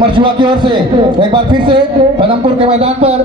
समरचुआ की ओर से एक बार फिर से पदमपुर के मैदान पर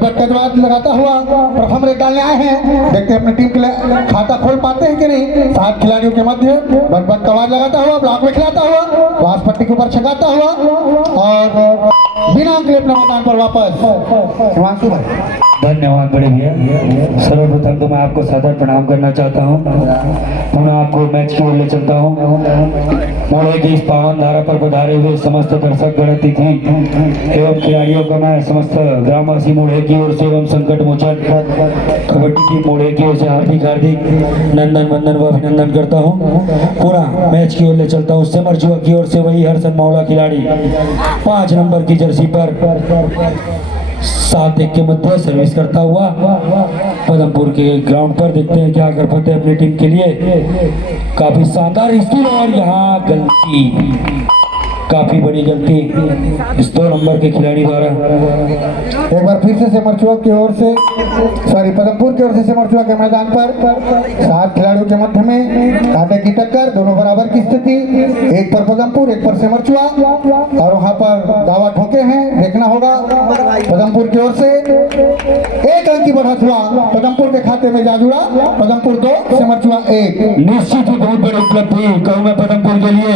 बट कदवाद लगाता हुआ प्रथम रेट डालने आए हैं। देखते हैं अपनी टीम के लिए खाता खोल पाते हैं कि नहीं। 7 खिलाड़ियों के मध्य बट कवाद लगाता हुआ ब्लॉक में खिलाता हुआ लास्ट पट्टी के ऊपर छकाता हुआ और बिना अंक अपने मैदान पर वापस हिमांशु भाई। धन्यवाद बड़े भैया। सर्वप्रथम तो मैं आपको सादर प्रणाम करना चाहता हूँ। पुनः आपको मैच की ओर ले चलता हूँ। मोड़े की इस पावन धारा पर पधारे हुए समस्त दर्शक गण अतिथि एवं खिलाड़ियों का मैं समस्त ग्रामवासी मोड़े की ओर से एवं संकट मोचन कबड्डी की मोड़े की ओर से हार्दिक नंदन वंदन व अभिनंदन करता हूँ। पुनः मैच की ओर ले चलता हूँ। समरचुआ की ओर से वही हर्षद मौला खिलाड़ी 5 नंबर की जर्सी पर 7 के मध्य सर्विस करता हुआ पदमपुर के ग्राउंड पर देखते हैं क्या कर पाते हैं अपनी टीम के लिए। काफी शानदार स्किल और यहाँ गलती, काफी बड़ी गलती इस 2 नंबर के खिलाड़ी द्वारा। एक बार फिर से समरचुआ की ओर से पदमपुर की ओर से समरचुआ के मैदान पर 7 खिलाड़ियों के मध्य में कांटे की टक्कर, दोनों बराबर की स्थिति, एक पर पदमपुर एक पर समरचुआ और वहां पर दावा ठोके हैं। देखना होगा पदमपुर की ओर से 1 अंक की बढ़त हुआ पदमपुर के खाते में जा जुड़ा। पदमपुर 2 समरचुआ 1। निश्चित ही बहुत बड़ी उपलब्धि कहूँ मैं पदमपुर के लिए।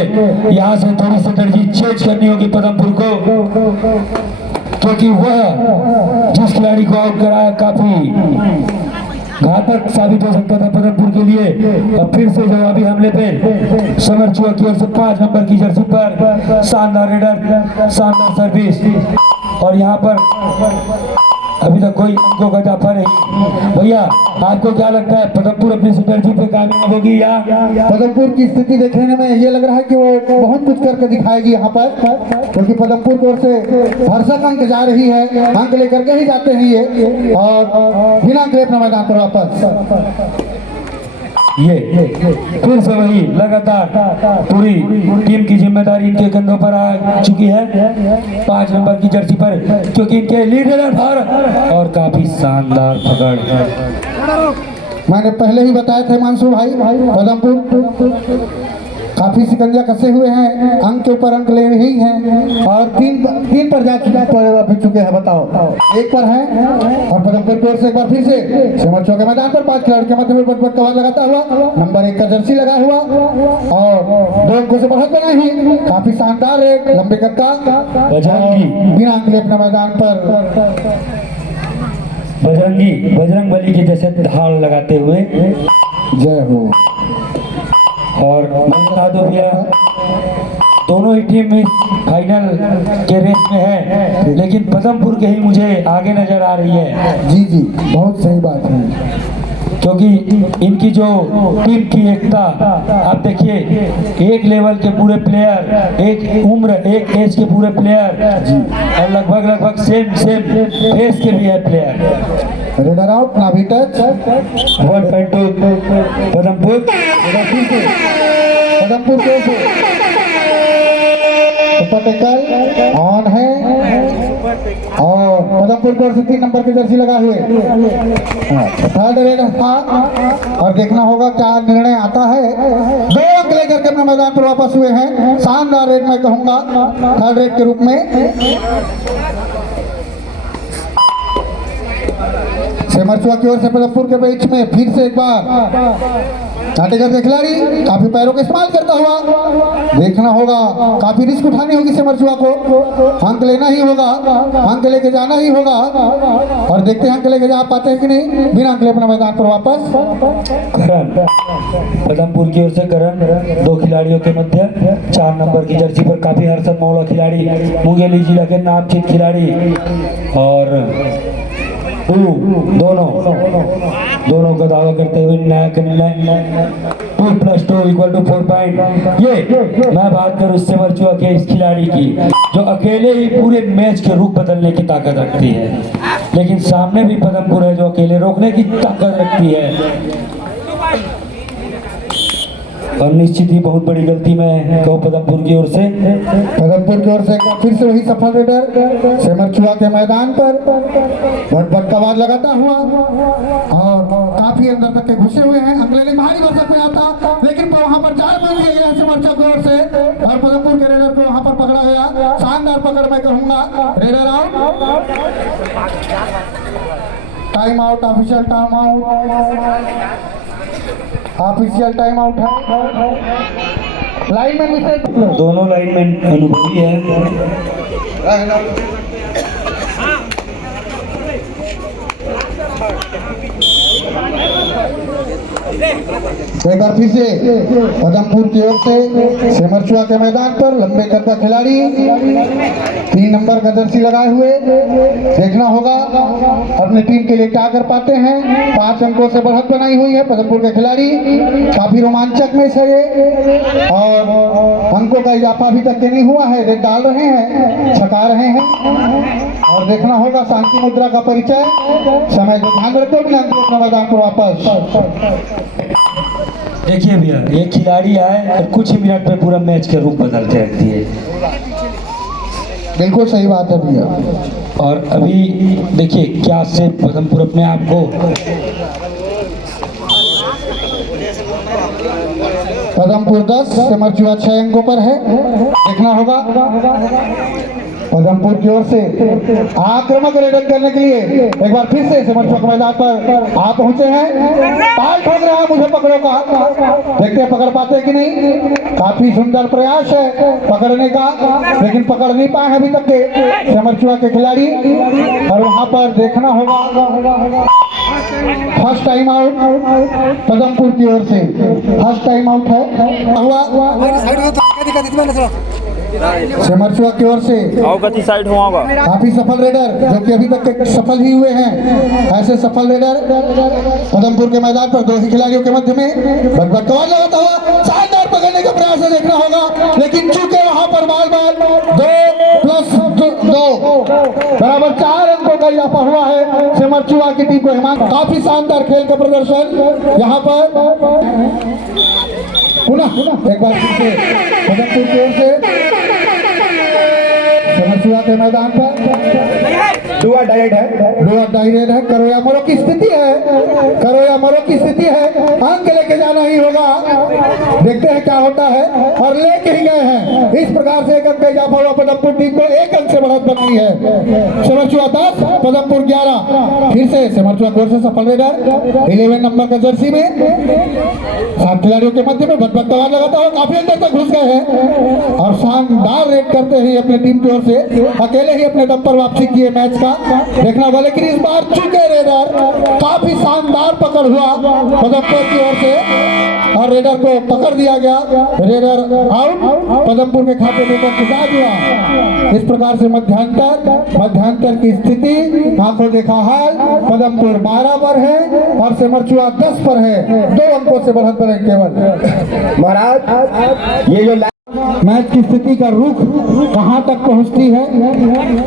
यहाँ से थोड़ी सी तरजीह चेंज करनी होगी पदमपुर को, क्योंकि वह जिस खिलाड़ी को आउट कराया काफी घातक साबित हो सकता था पदमपुर के लिए। और फिर से जवाबी हमले पे समरचुआ की ओर से 5 नंबर की जर्सी पर शानदार रेडर, शानदार सर्विस। और यहाँ पर अभी तक कोई अंकों का इजाफा नहीं। भैया आपको क्या लगता है पदमपुर अपनी सिनर्जी पे कामयाब होगी या पदमपुर की स्थिति देखने में ये लग रहा है कि वो बहुत कुछ करके दिखाएगी यहाँ पर, क्योंकि पदमपुर की ओर से भरसक अंक जा रही है, अंक लेकर के ही जाते हैं ये और बिना अंक अपना मैदान पर वापस। ये फिर से वही लगातार पूरी टीम की जिम्मेदारी इनके कंधों पर आ चुकी है 5 नंबर की जर्सी पर, क्योंकि इनके लीडर भारत और काफी शानदार पकड़। मैंने पहले ही बताया था मानसू भाई, पदमपुर काफी शिकंजा कसे हुए हैं, अंक के ऊपर अंक ले रही हैं और 3 पर जा चुके हैं। बताओ 1 पर है और पदमपुर की ओर से एक बार फिर से समरचुआ के मैदान पर 5 खिलाड़ी के मध्य में बट कवाद लगाता हुआ नंबर 1 का जर्सी लगा हुआ और 2 अंकों से बढ़त बनाई। काफी शानदार रेट, लंबे कद का बिना अंक ले अपने मैदान पर बजरंग बली के जैसे ढाल लगाते हुए जय हो। और बता दो भैया दोनों ही टीम में फाइनल के रेस में है, लेकिन पदमपुर के ही मुझे आगे नजर आ रही है। जी जी बहुत सही बात है, क्योंकि इनकी जो टीम की एकता आप देखिए, एक लेवल के पूरे प्लेयर, एक उम्र एक एज के पूरे प्लेयर और लगभग सेम फेस के भी है player. Raider out, Nabhi touch 1.2 Padampur के टेकल ऑन है और पदमपुर की ओर से 3 नंबर की जर्सी लगा हुए 3rd रेड था और देखना होगा क्या निर्णय आता है। 2 अंक लेकर के अपने मैदान पर वापस हुए हैं। शानदार रेड मैं कहूंगा 3rd रेड के रूप में। समरचुआ की ओर से पदमपुर के बीच में फिर से एक बार काटेगढ़ के खिलाड़ी काफी पैरों का इस्तेमाल करता हुआ देखना होगा, काफी रिस्क उठानी होगी समरचुआ को, अंक लेना ही होगा, अंक लेके जाना ही होगा और देखते हैं अंक लेके जा पाते हैं कि नहीं। बिना अंक ले अपना मैदान पर वापस। करण पदमपुर की ओर से करण 2 खिलाड़ियों के मध्य 4 नंबर की जर्सी पर काफी हर्षद मौला खिलाड़ी, मुंगेली जिला के नामचीन खिलाड़ी और दोनों का दावा करते हुए न्याय 2 + 2 = 4 पॉइंट। ये मैं बात करूं समरचुआ के इस खिलाड़ी की जो अकेले ही पूरे मैच के रुख बदलने की ताकत रखती है, लेकिन सामने भी पदमपुर है जो अकेले रोकने की ताकत रखती है। और निश्चित ही बहुत बड़ी गलती मैं कहूँ पदमपुर की ओर से। पदमपुर की ओर से एक बार फिर से वही सफल रेडर सेमरचुआ के मैदान पर भट का आवाज लगाता हुआ और काफी अंदर तक के घुसे हुए हैं। अगले ने भारी वर्षक में आता, लेकिन वहां पर जाल बन दिया गया सेमरचुआ की ओर से और पदमपुर के रेडर को वहां पर पकड़ा गया। शानदार पकड़ मैं कहूंगा। Raider out, time out, official time out, official time out है। लाइनमैन विषय दोनों लाइनमैन अनुभवी है। एक बार फिर से पदमपुर की ओर से सेमरचुआ के मैदान पर लंबे कद का खिलाड़ी 3 नंबर का जर्सी लगाए हुए, देखना होगा अपनी टीम के लिए क्या कर पाते हैं। 5 अंकों से बढ़त बनाई हुई है पदमपुर के खिलाड़ी। काफी रोमांचक मैच है ये और अंकों का इजाफा अभी तक नहीं हुआ है। रेड डाल रहे हैं, छका रहे हैं और देखना होगा शांति मुद्रा का परिचय। समय को ध्यान रखते हुए अपने मैदान पर वापस। देखिए भैया, ये खिलाड़ी आए और कुछ ही मिनट में पूरा मैच के रूप बदल के रख दिए। बिल्कुल सही बात है भैया। और अभी देखिए क्या से पदमपुर अपने आप को पदमपुर 10 सेमरचुआ 6 अंकों पर है। देखना होगा पदमपुर की ओर से आक्रामक रेडर करने के लिए एक बार फिर से सेमरचुआ के मैदान पर आप पहुंचे हैं। पाल ठोक रहा है मुझे पकड़ो का, देखते हैं पकड़ पाते हैं कि नहीं। काफी सुंदर प्रयास है पकड़ने का, लेकिन पकड़ नहीं पाए अभी तक के सेमरचुआ के खिलाड़ी। और वहां पर देखना होगा फर्स्ट टाइम आउट पदमपुर की ओर से, फर्स्ट टाइम आउट है हुआ सेमरचुआ की ओर से। साइड हुआ काफी सफल रेडर जो कि अभी तक सफल ही हुए हैं। ऐसे सफल रेडर पदमपुर के मैदान पर 2 ही खिलाड़ियों के मध्य में भट कवाल लगाता हुआ शानदार पकड़ने का प्रयास है, देखना होगा। लेकिन चूंकि वहां पर बाल 2+2 बराबर 4 अंकों का इजाफा हुआ है सेमरचुआ की टीम को। काफी शानदार खेल का प्रदर्शन यहाँ पर पुनः एक बार फिर से पदमपुर की ओर से सेमरचुआ के मैदान पर डुआ डायरेक्ट है। करो या मरो की स्थिति है, करो या मरो की स्थिति है। अंक लेके जाना ही होगा, देखते हैं क्या होता है और लेके ही गए हैं। इस प्रकार से 1 अंक का इजाफा हुआ पदमपुर टीम को 1 अंक से बढ़त बनाई है। सेमरचुआ 10 पदमपुर 11। फिर से सेमरचुआ की ओर से सफल रेडर 11 नंबर का जर्सी में 7 खिलाड़ियों के मध्य में भट लगाता हुआ काफी अंदर तक घुस गए हैं और शानदार रेड करते ही अपनी टीम की ओर से अकेले ही अपने दम पर वापसी किए मैच का। देखना होगा लेकिन इस बार चूके रेडर काफी शानदार पकड़ हुआ पदमपुर की ओर से और रेडर को पकड़ दिया गया। रेडर आउट, पदमपुर के खाते में किसान हुआ। इस प्रकार से मध्यांतर की स्थिति आंखों देखा हाल पदमपुर 12 पर है और सेमरचुआ 10 पर है। 2 अंकों से बढ़त पर है केवल। महाराज ये जो मैच की स्थिति का रुख कहां तक पहुंचती है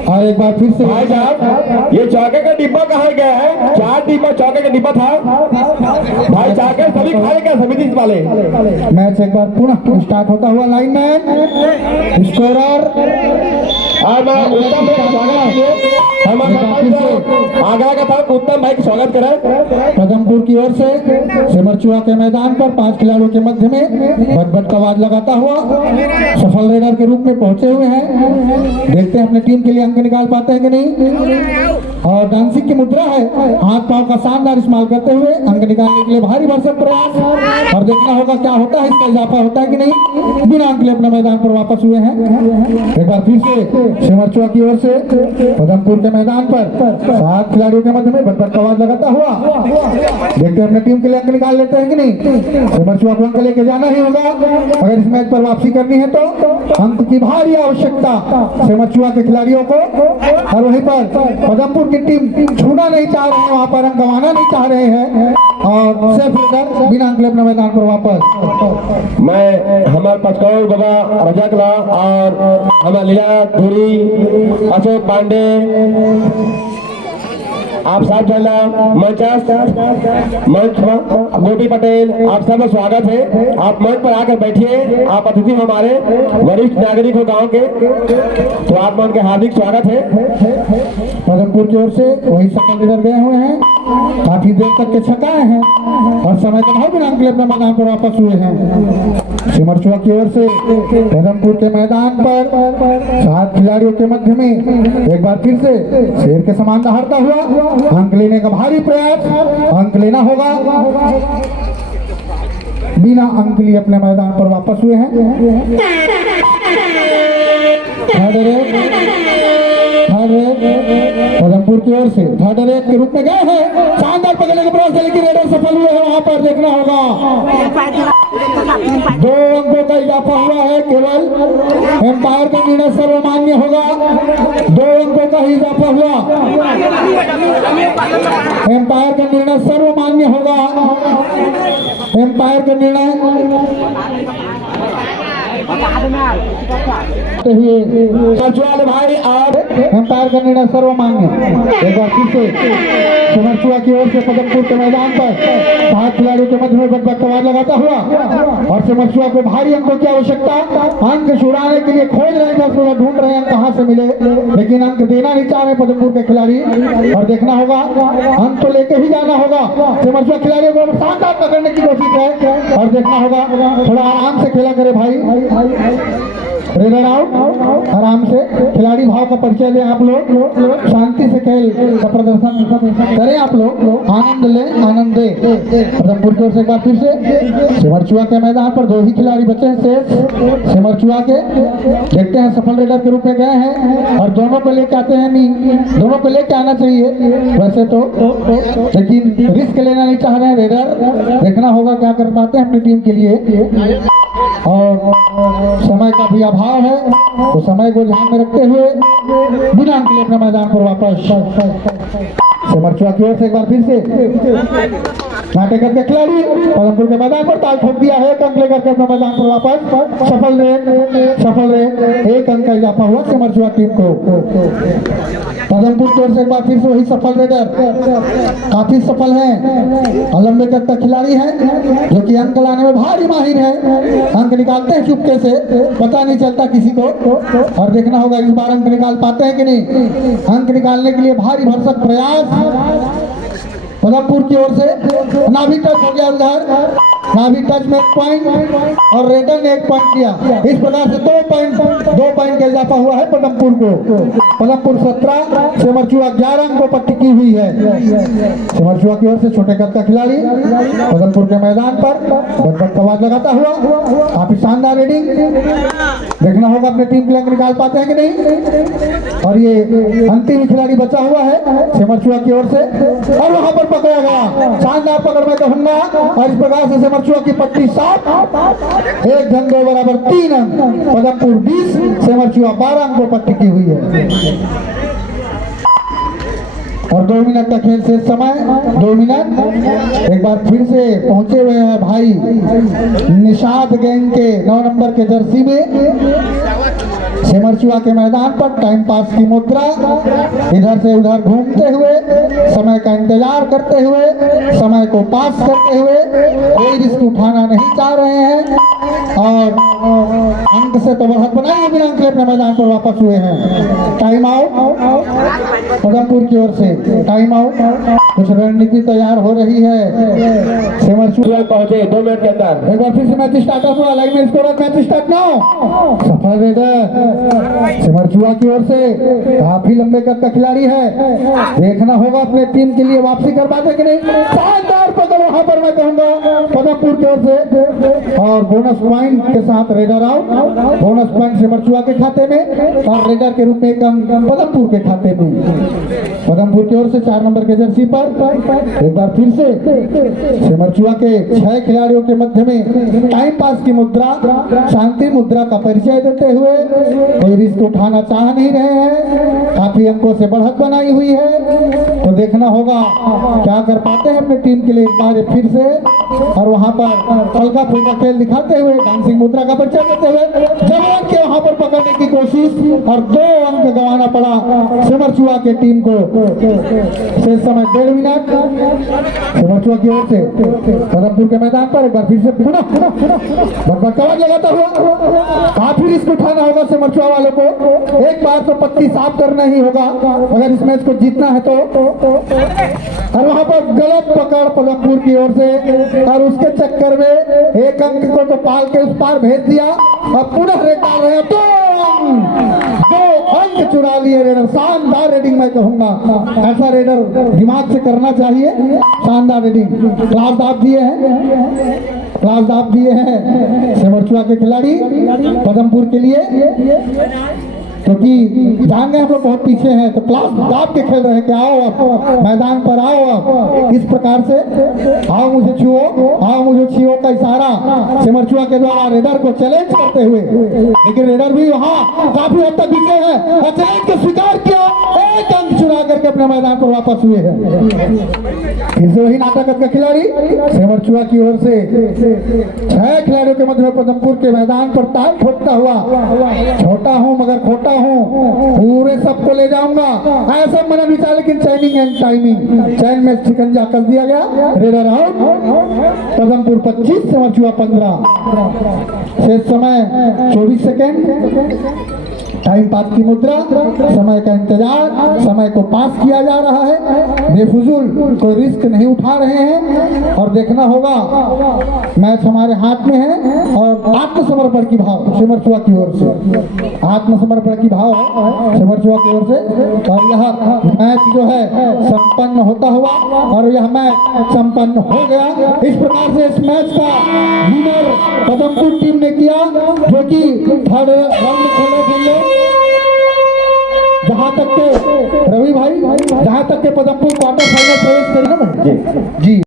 और एक बार फिर से भाई साहब ये चौके का डिब्बा कहाँ गया है? 4 डिब्बा चौके का डिब्बा था भाई, चौके सभी खाए क्या समिति वाले। मैच एक बार पुनः स्टार्ट होता हुआ लाइनमैन स्कोरर आगरा का था उत्तम भाई स्वागत करें। पदमपुर की ओर से सेमरचुआ के मैदान पर 5 खिलाड़ियों के मध्य में भट का आवाज लगाता हुआ सफल रेडर के रूप में पहुंचे हुए हैं। देखते हैं अपने टीम के लिए अंक निकाल पाते हैं कि नहीं। और डांसिंग की मुद्रा है, हाथ पांव का शानदार इस्तेमाल करते हुए अंक निकालने के लिए भारी भरसक प्रयास और देखना होगा क्या होता है, इसका इजाफा होता है कि नहीं। बिना अंक अपने मैदान पर वापस हुए हैं। एक बार फिर से सेमरचुआ की ओर से पदमपुर के मैदान पर 7 खिलाड़ियों के मध्य में भट का आवाज लगाता हुआ देखते हैं अपने टीम के लिए अंक निकाल लेते हैं कि नहीं। सेमरचुआ को अंक लेके जाना ही होगा अगर इस मैच पर वापसी करनी है तो। अंक की भारी आवश्यकता सेमरचुआ के खिलाड़ियों को और वहीं पर पदमपुर की टीम छूना नहीं चाह रहे हैं, वहां पर अंक गंवाना नहीं चाह रहे हैं और सिर्फ बिना अंक अपने मैदान पर वापस। मैं हमारे पचकौड़ बाबा रजकला और हमारे लीला धुरी अशोक पांडे आप साथ चलना मंच गोपी पटेल, आप सबका स्वागत है। आप मंच पर आकर बैठिए, आप अतिथि हमारे वरिष्ठ नागरिक हो गांव के, तो आप उनके हार्दिक स्वागत है। पदमपुर की ओर से वही सफल लीडर गए हुए हैं, काफी देर तक के छकाए हैं और समय का भाव बिना अंकल अपने मैदान पर वापस हुए हैं। सिमरचुआ की ओर से पदमपुर के मैदान पर 7 खिलाड़ियों के मध्य में एक बार फिर से शेर के समान दहाड़ता हुआ अंक लेने का भारी प्रयास, अंक लेना होगा। बिना अंक लिए अपने मैदान पर वापस हुए हैं। पदमपुर की ओर से थर्ड रेट के रूप में गए हैं, शानदार पकड़ने के प्रयास, लेकिन रेडर सफल हुए हैं। वहां पर देखना होगा 2 अंकों का इजाफा हुआ है, केवल एम्पायर का निर्णय सर्वमान्य होगा। 2 अंकों का ही इजाफा हुआ, एम्पायर का निर्णय सर्वमान्य होगा। एम्पायर का निर्णय भाई आप एम्पायर का निर्णय सर्वमान्य। एक बार फिर से सिमरचुआ की ओर से पदमपुर के मैदान पर 7 खिलाड़ियों के मध्य में बटवार लगाता हुआ और सिमरचुआ को भारी अंकों की आवश्यकता, अंक छुड़ाने के लिए खोज रहे हैं, ढूंढ रहे हैं कहां से मिले, लेकिन अंक देना नहीं चाह रहे पदमपुर के खिलाड़ी। और देखना होगा अंक तो लेके ही जाना होगा। सिमरचुआ खिलाड़ियों को शानदार पकड़ने की कोशिश है और देखना होगा थोड़ा आराम से खेला करे भाई। रेडर आउट, आराम से खिलाड़ी भाव का परिचय दें आप लोग, शांति से खेल का प्रदर्शन करें आप लोग, आनंद लें, आनंद दे। पदमपुर की ओर से एक बार फिर से सिमरचुआ के मैदान पर 2 ही खिलाड़ी बचे हैं शेष सिमरचुआ के। देखते हैं सफल रेडर के रूप में गए हैं और दोनों को लेके आते हैं, नहीं दोनों को लेके आना चाहिए वैसे तो, लेकिन रिस्क लेना नहीं चाह रहे हैं रेडर। देखना होगा क्या कर पाते हैं अपनी टीम के लिए, और समय का भी अभाव है तो समय को ध्यान में रखते हुए बिना अंक लिए अपने मैदान पर वापस। सिमरचुआ की ओर से एक बार फिर से नाटे करके खिलाड़ी पदमपुर के मैदान पर ताल ठोक दिया है, एक अंक लेकर के अपने मैदान पर वापस। सफल रहे, 1 अंक का इजाफा हुआ सिमरचुआ टीम को। पदमपुर की ओर से एक बार फिर से वही सफल रेडर, काफी सफल हैं, लंबे कद का खिलाड़ी है जो कि अंक लाने में भारी माहिर है, अंक निकालते हैं चुपके से, पता नहीं चलता किसी को। और देखना होगा इस बार अंक निकाल पाते हैं कि नहीं। अंक निकालने के लिए भारी भरसक प्रयास पदमपुर की ओर से। नाभि टच हो गया उधर, नाभि टच में 1 पॉइंट और रेडर ने 1 पॉइंट किया। इस प्रकार से 2 पॉइंट का इजाफा हुआ है पदमपुर को। पदमपुर 17, सिमरचुआ 11 अंकों पर टिकी हुई है। सिमरचुआ की ओर से छोटे कद का खिलाड़ी पदमपुर के मैदान पर कवाद लगाता हुआ, काफी शानदार रेडिंग। देखना होगा अपने टीम के लिए निकाल पाते हैं कि नहीं। और ये अंतिम खिलाड़ी बचा हुआ है सिमरचुआ की ओर से, और वहां पर पकड़ा गया, शानदार पकड़ में कहूंगा। और इस प्रकार से सिमरचुआ की पट्टी 7, 1 घन 2 बराबर 3 अंक। पदमपुर 20, सिमरचुआ 12 अंकों पर टिकी हुई है। और 2 मिनट का खेल शेष समय, 2 मिनट। एक बार फिर से पहुंचे हुए हैं भाई निषाद गैंग के 9 नंबर के जर्सी में सिमरचुआ के मैदान पर। टाइम पास की मुद्रा, इधर से उधर घूमते हुए, समय का इंतजार करते हुए, समय को पास करते हुए, कोई रिस्क उठाना नहीं चाह रहे हैं और अंक से तो बढ़त बनाए बिना अंक अपने मैदान पर वापस हुए हैं। टाइम आउट पदमपुर की ओर से, टाइम आउट। कुछ रणनीति तैयार हो रही है। सिमरचुआ पहुंचे 2 मिनट के अंदर। एक बार फिर से मैच स्टार्ट हुआ, लाइन में स्कोर, मैच स्टार्ट नाउ। सफल रेडर सिमरचुआ की ओर से, काफी लंबे कद का खिलाड़ी है। देखना होगा अपने टीम के लिए वापसी कर पाते कि नहीं। शानदार पकड़ वहां पर मैं कहूंगा पदमपुर की ओर से, और बोनस पॉइंट के साथ रेडर आउट। बोनस पॉइंट सिमरचुआ के खाते में और रेडर के रूप में 1 अंक पदमपुर के खाते में। पदमपुर की ओर से 4 नंबर के जर्सी पर एक बार फिर से सिमरचुआ के 6 खिलाड़ियों के मध्य में टाइम पास की मुद्रा, शांति मुद्रा का परिचय देते हुए कोई रिस्क उठाना चाह नहीं रहे हैं, काफी अंकों से बढ़त बनाई हुई है। तो देखना होगा क्या कर पाते हैं अपने टीम के लिए इस बार फिर से। और वहां पर हल्का फुल्का खेल दिखाते हुए, डांसिंग मुद्रा का परिचय देते हुए जवान के वहां पर पकड़ने की कोशिश और 2 अंक अंक गंवाना पड़ा सिमरचुआ के टीम को। शेष समय 1.5 मिनट सिमरचुआ की ओर से पदमपुर के मैदान पर एक बार फिर से पुनः कवर लगाता हुआ। काफी रिस्क उठाना होगा सिमरचुआ वालों को, एक बार तो पत्ती साफ करना ही होगा अगर इस मैच को जीतना है तो। और वहां पर गलत पकड़ पदमपुर की ओर से, और उसके चक्कर में एक अंक को तो पाल के उस पार भेज दिया और पुनः रेड डाल रहे हैं। 2 अंक चुरा लिए रेडर। शानदार रेडिंग मैं कहूंगा, ऐसा रेडर दिमाग से करना चाहिए। शानदार रेडिंग, क्लास दाब दिए हैं, क्लास दाब दिए हैं सिमरचुआ के खिलाड़ी पदमपुर के लिए, क्योंकि जान गए हम लोग बहुत पीछे हैं तो क्लास दाब के खेल रहे हैं कि आओ आप मैदान पर आओ, आप इस प्रकार से आओ मुझे छुओ, आओ मुझे छुओ का इशारा सिमरचुआ के द्वारा रेडर को चैलेंज करते हुए। लेकिन रेडर भी वहां काफी हद तक पीछे है और चैलेंज को स्वीकार किया, एक अंक चुरा करके अपने मैदान पर वापस हुए हैं। फिर से वही नाटक का खिलाड़ी सिमरचुआ की ओर से 6 खिलाड़ियों के मध्य में पदमपुर के मैदान पर ताल ठोकता हुआ। छोटा हूं मगर खोटा हूं, पूरे सबको ले जाऊंगा ऐसा मैंने विचार, लेकिन चैनिंग एंड टाइमिंग, चैन में शिकंजा कस दिया गया। Raider out, Padampur 25 सिमरचुआ 15। शेष समय 24 सेकेंड। टाइम पास की मुद्रा, समय का इंतजार, समय को पास किया जा रहा है, बेफुजूल कोई रिस्क नहीं उठा रहे हैं। और देखना होगा मैच हमारे हाथ में है और आत्मसमर्पण की भाव सिमरचुआ की ओर से, आत्मसमर्पण की भाव है सिमरचुआ की ओर से। और यह मैच जो है संपन्न होता हुआ और यह मैच संपन्न हो गया। इस प्रकार से इस मैच का विनर पदमपुर टीम ने किया, जो कि 3rd राउंड खेले थे। जहां तक के रवि भाई, जहां तक के पदमपुर क्वार्टर फाइनल प्रवेश करेगा ना जी